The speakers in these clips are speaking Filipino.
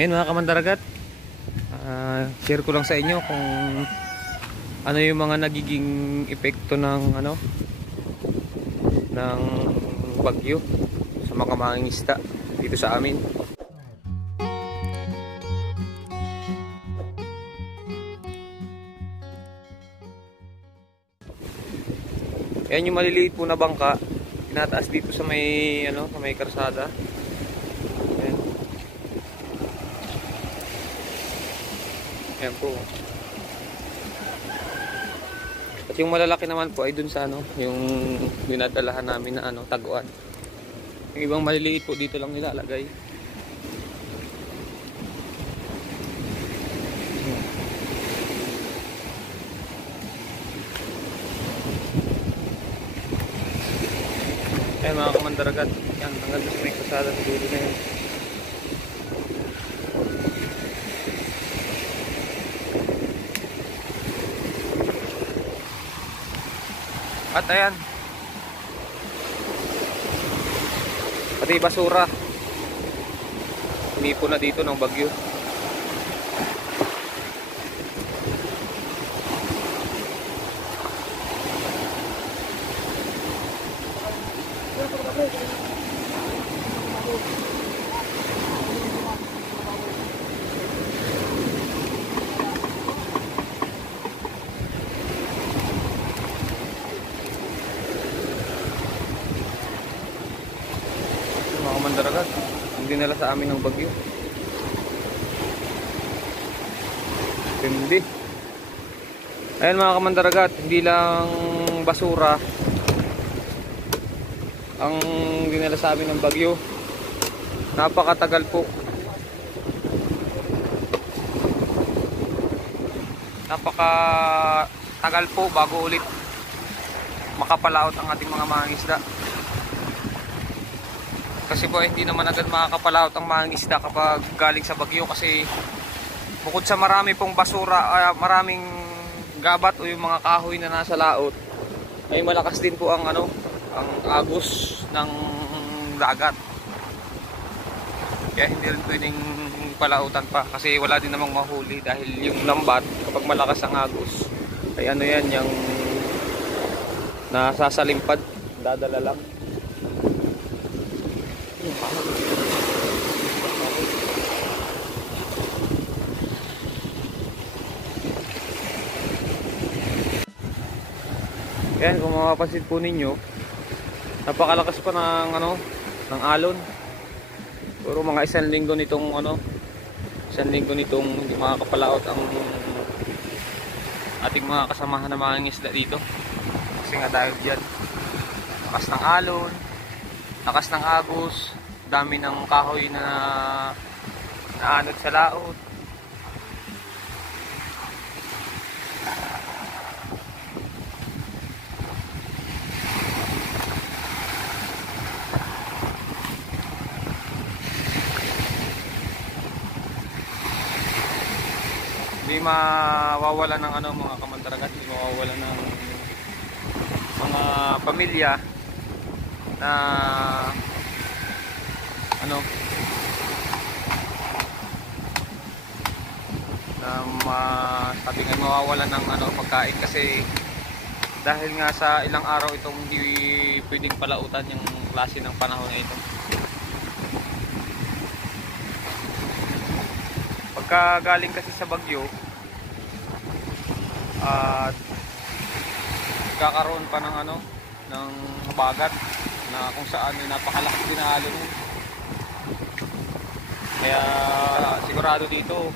Ngayon mga kamandaragat, share ko lang sa inyo kung ano yung mga nagiging epekto ng ng bagyo sa mga mangingisda dito sa amin. Ayan yung maliliit po na bangka, tinataas dito sa may sa may karsada. Ayan. Ayan po. At yung malalaki naman po ay dun sa yung dinadalahan namin na taguan. Yung ibang maliliit po dito lang nilalagay. Ayan mga kamandaragat, yan hanggang sa may kasada sa dulo na yun. At ayan, pati basura hindi po na dito ng bagyo. Mga kamandaragat, hindi nila sa amin ng bagyo. Hindi. Ayan mga kamandaragat, hindi lang basura ang dinala sa amin ng bagyo. Napakatagal po. Napakatagal po bago ulit makapalaot ang ating mga mangingisda. Kasi po hindi naman agad makakapalaot ang mangingisda kapag galing sa bagyo, kasi bukod sa marami pong basura, maraming gabat o yung mga kahoy na nasa laot, ay malakas din po ang ang agos ng dagat. Kaya hindi rin pwedeng palautan pa, kasi wala din namang mahuli, dahil yung lambat kapag malakas ang agos ay yan yung nasasalimpad, dadala lang. Yan, kung mapapansin po ninyo, napakalakas pa ng ng alon. Puro mga isang linggo nitong hindi makakapalaot ang ating mga kasamahan na mga ngisda dito. Kasi nga dahil dyan, lakas ng alon, lakas ng agos, dami ng kahoy na naanod sa laot. Hindi mawawala ng mga kamandaragat, hindi mawawala ng mga pamilya na sabi nga mawawala ng pagkain, kasi dahil nga sa ilang araw itong hindi pwedeng palautan yung klase ng panahon na ito. Pagka galing kasi sa bagyo at kakaroon pa ng ng habagat na kung saan ay napakalakas din na alon. Kaya sigurado dito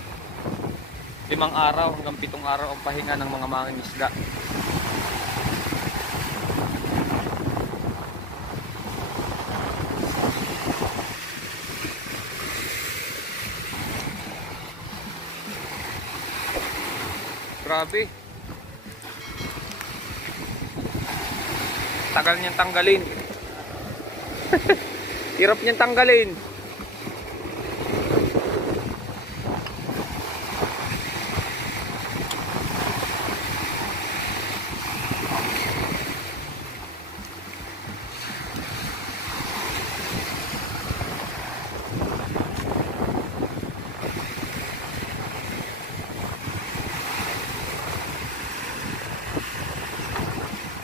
5 araw hanggang 7 araw ang pahinga ng mga mangingisda. Grabe. Tagal niyang tanggalin. Hirap niyang tanggalin.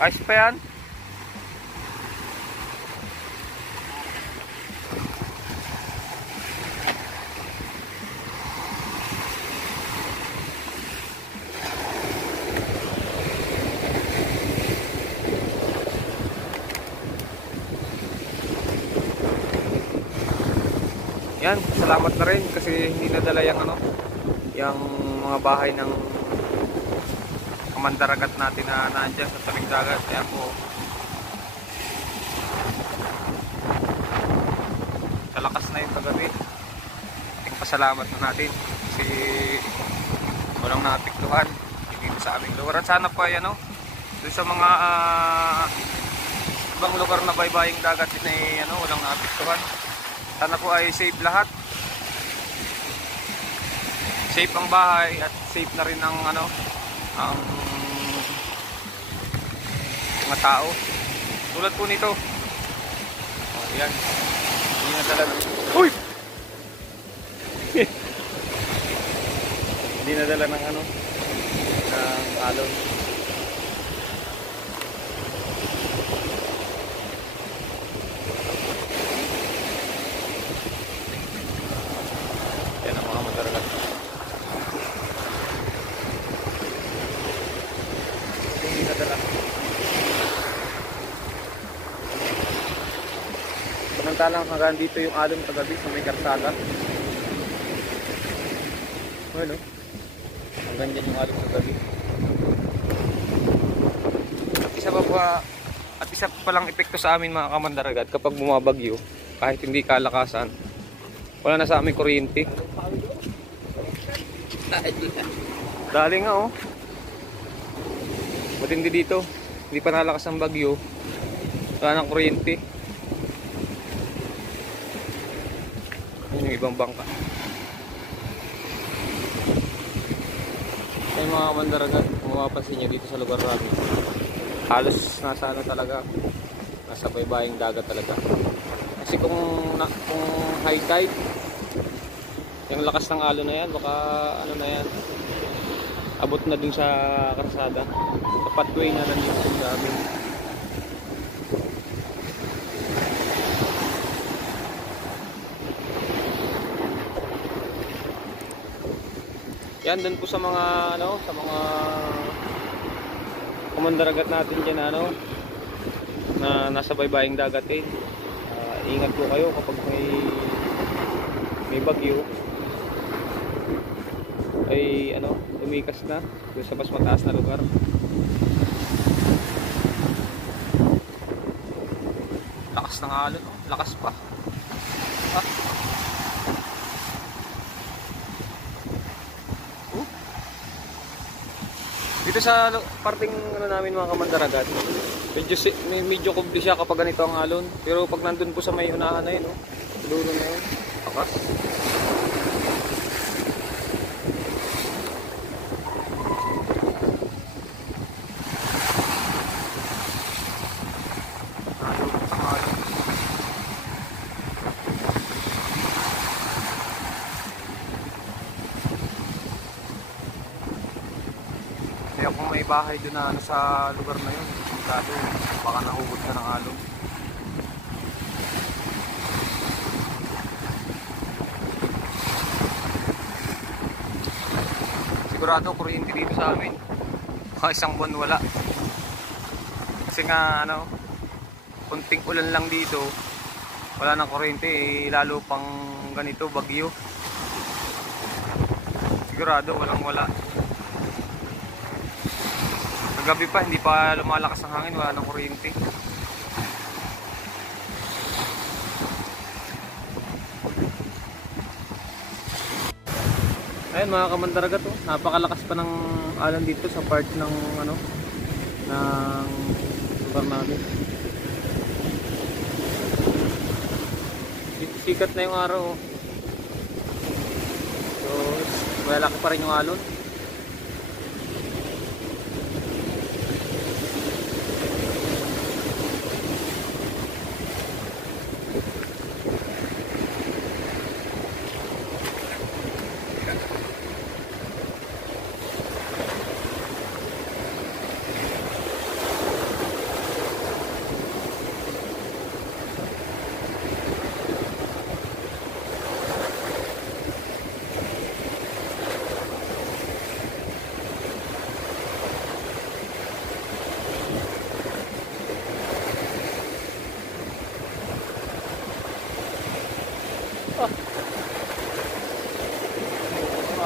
Ayos pa yan. Yan, salamat na rin kasi hindi nadala yung ano, yung mga bahay ng kamandaragat natin na nandiyan sa tabing dagat. Kaya po sa lakas na yung kagabi, pasalamat na natin kasi walang naapektuhan dito sa aming lugar. At sana pa yan, doon sa mga ibang lugar na baybaying dagat din ay walang naapektuhan. Sana po ay safe lahat. Safe ang bahay at safe na rin ang ang mga tao. Tulad po nito. Oh, yan. Hindi na dala. Uy! Hindi na dala ng ng alon. Yan ang mga madaragat. Hindi na dala. Samantalang hanggang dito yung alon kagabi sa may karsada. Bueno, hanggang dyan yung alon kagabi. At isa pa palang epekto sa amin mga kamandaragat kapag bumabagyo, kahit hindi kalakasan, wala na sa amin kuryente. Dali nga matindi dito, hindi pa nalakas ang bagyo, wala nang kuryente. Yun yung ibang bangka. Ay mga kamandaragat, kung mapapansin nyo dito sa lugar namin, halos nasa talaga, nasa baybaying dagat talaga. Kasi kung high tide, yung lakas ng alon na yan, baka na yan, abot na dun sa karsada. Sa pathway na nandito sa amin. Yan dun po sa mga sa mga kamandaragat natin dyan na nasa baybaying dagat ingat po kayo kapag may bagyo ay lumikas na doon sa mas mataas na lugar. Lakas ng alon, lakas pa. Dito sa parting namin mga kamandaragat, medyo kubli siya kapag ganito ang alon. Pero pag nandun po sa may unahan na yun, dulo na yun, lakas. Kaya kung may bahay doon na sa lugar na yun, baka nahugot ka ng alon. Sigurado kuryente dito sa amin, baka isang buwan wala. Kasi nga kunting ulan lang dito, wala nang kuryente, lalo pang ganito bagyo. Sigurado walang wala. Kagabi pa, hindi pa lumalakas ang hangin, wala nang kuryente. Ayun mga kamandaragat, napakalakas pa ng alon dito sa part ng ng lugar namin. Sikat na yung araw. So, malaki pa rin yung alon.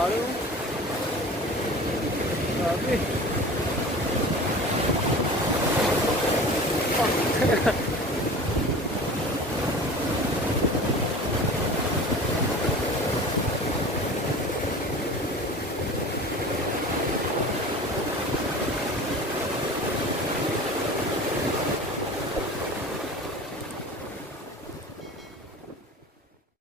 Lalo.